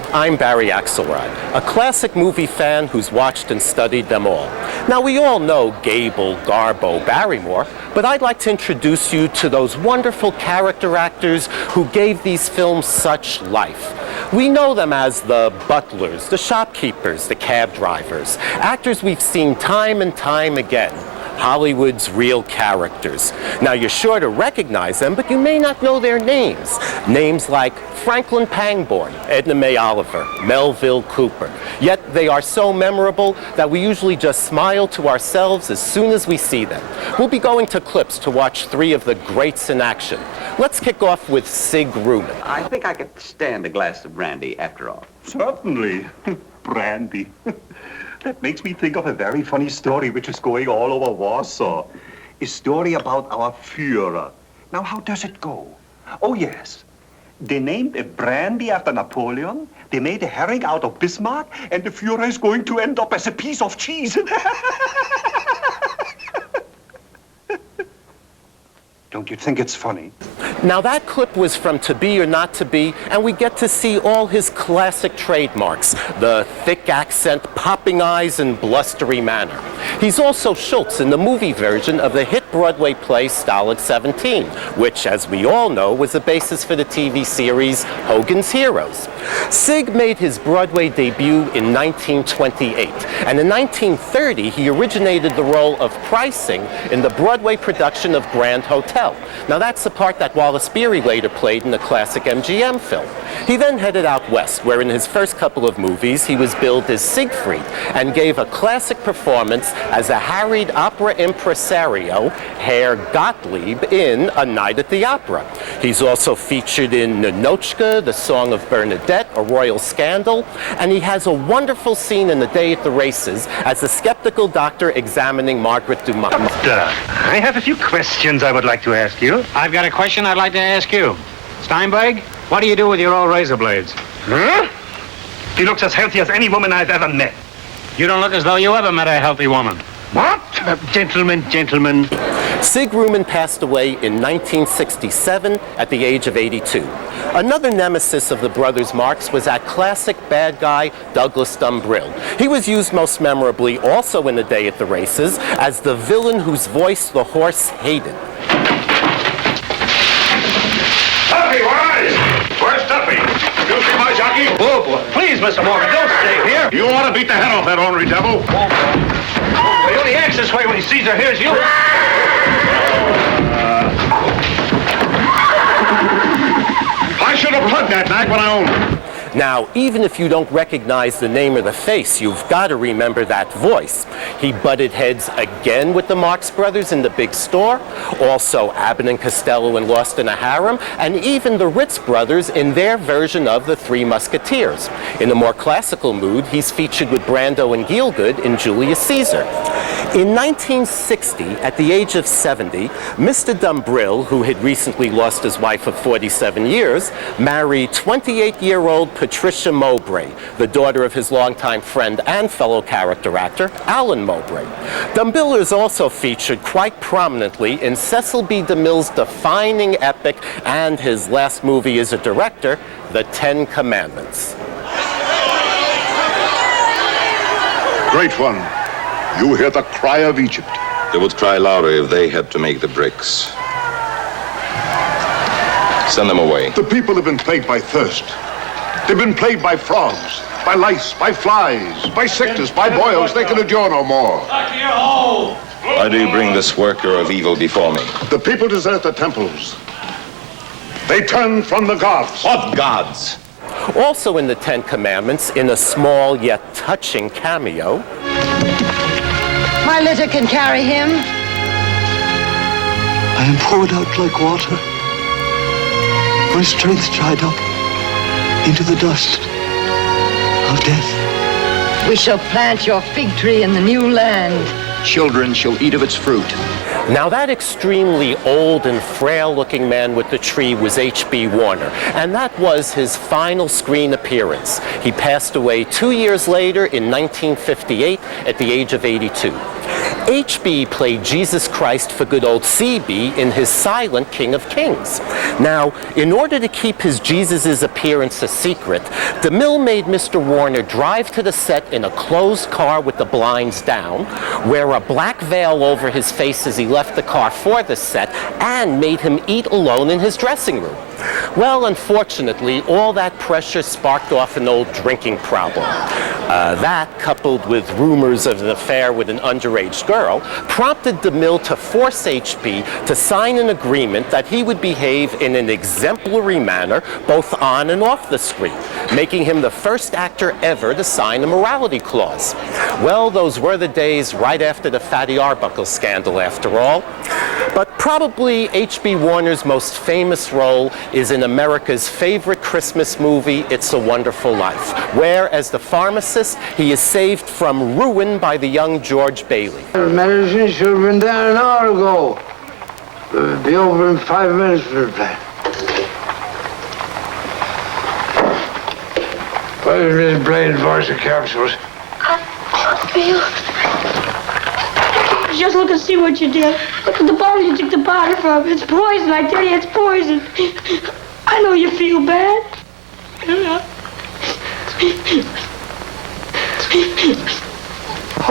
Hello, I'm Barry Axelrod, a classic movie fan who's watched and studied them all. Now, we all know Gable, Garbo, Barrymore, but I'd like to introduce you to those wonderful character actors who gave these films such life. We know them as the butlers, the shopkeepers, the cab drivers, actors we've seen time and time again. Hollywood's real characters. Now, you're sure to recognize them, but you may not know their names. Names like Franklin Pangborn, Edna May Oliver, Melville Cooper. Yet they are so memorable that we usually just smile to ourselves as soon as we see them. We'll be going to clips to watch three of the greats in action. Let's kick off with Sig Rumen. I think I could stand a glass of brandy after all. Certainly. Brandy. That makes me think of a very funny story which is going all over Warsaw. A story about our Führer. Now, how does it go? Oh, yes. They named a brandy after Napoleon. They made a herring out of Bismarck, and the Führer is going to end up as a piece of cheese. Don't you think it's funny? Now, that clip was from To Be or Not to Be, and we get to see all his classic trademarks, the thick accent, popping eyes, and blustery manner. He's also Schultz in the movie version of the hit Broadway play Stalag 17, which, as we all know, was the basis for the TV series Hogan's Heroes. Sig made his Broadway debut in 1928, and in 1930, he originated the role of Pricing in the Broadway production of Grand Hotel. Now, that's the part that Wallace Beery later played in the classic MGM film. He then headed out west, where in his first couple of movies, he was billed as Siegfried and gave a classic performance as a harried opera impresario, Herr Gottlieb, in A Night at the Opera. He's also featured in Ninotchka, The Song of Bernadette, A Royal Scandal, and he has a wonderful scene in The Day at the Races as the skeptical doctor examining Margaret Dumas. Doctor, I have a few questions I would like to ask you. I've got a question I'd like to ask you. Steinberg, what do you do with your old razor blades? Huh? He looks as healthy as any woman I've ever met. You don't look as though you ever met a healthy woman. What? Gentlemen. Sig Rumen passed away in 1967 at the age of 82. Another nemesis of the brothers Marx was that classic bad guy, Douglas Dumbrill. He was used most memorably also in The Day at the Races as the villain whose voice the horse hated. Stuffy, wise! Where's Stuffy? You see my jockey? Oh, boy. Please, Mr. Morgan, don't stay here. You want to beat the head off that ornery devil? He only acts this way when he sees or hears you. I should have plugged that night when I owned him. Now, even if you don't recognize the name or the face, you've got to remember that voice. He butted heads again with the Marx Brothers in The Big Store, also Abbott and Costello in Lost in a Harem, and even the Ritz Brothers in their version of The Three Musketeers. In a more classical mood, he's featured with Brando and Gielgud in Julius Caesar. In 1960, at the age of 70, Mr. Dumbrill, who had recently lost his wife of 47 years, married 28-year-old Patricia Mowbray, the daughter of his longtime friend and fellow character actor, Alan Mowbray. Dumbrill is also featured quite prominently in Cecil B. DeMille's defining epic and his last movie as a director, The Ten Commandments. Great one. You hear the cry of Egypt. They would cry louder if they had to make the bricks. Send them away. The people have been plagued by thirst. They've been plagued by frogs, by lice, by flies, by sickness, by boils. They can endure no more. Why do you bring this worker of evil before me? The people desert the temples. They turn from the gods. What gods? Also in The Ten Commandments, in a small yet touching cameo, my litter can carry him. I am poured out like water. My strength dried up into the dust of death. We shall plant your fig tree in the new land. Children shall eat of its fruit. Now, that extremely old and frail-looking man with the tree was H.B. Warner, and that was his final screen appearance. He passed away 2 years later in 1958 at the age of 82. H.B. played Jesus Christ for good old C.B. in his silent King of Kings. Now, in order to keep his Jesus' appearance a secret, DeMille made Mr. Warner drive to the set in a closed car with the blinds down, wear a black veil over his face as he left the car for the set, and made him eat alone in his dressing room. Well, unfortunately, all that pressure sparked off an old drinking problem. That, coupled with rumors of an affair with an underage girl, prompted DeMille to force H.B. to sign an agreement that he would behave in an exemplary manner both on and off the screen, making him the first actor ever to sign a morality clause. Well, those were the days right after the Fatty Arbuckle scandal, after all. But probably H.B. Warner's most famous role is in America's favorite Christmas movie, It's a Wonderful Life, where, as the pharmacist, he is saved from ruin by the young George Bailey. The medicine should have been down an hour ago. It'll be over in 5 minutes for the plan. Where's Miss Blade for the capsules? Just look and see what you did. Look at the bottle you took the powder from. It's poison, I tell you, it's poison. I know you feel bad.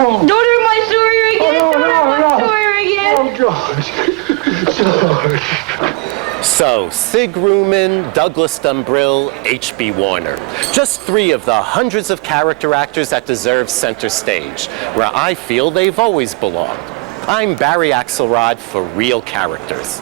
Oh. Don't hurt my sewer again. Oh, Don't hurt my sewer again. Oh, George. So, Sig Ruman, Douglas Dumbrill, H.B. Warner. Just 3 of the hundreds of character actors that deserve center stage, where I feel they've always belonged. I'm Barry Axelrod for Real Characters.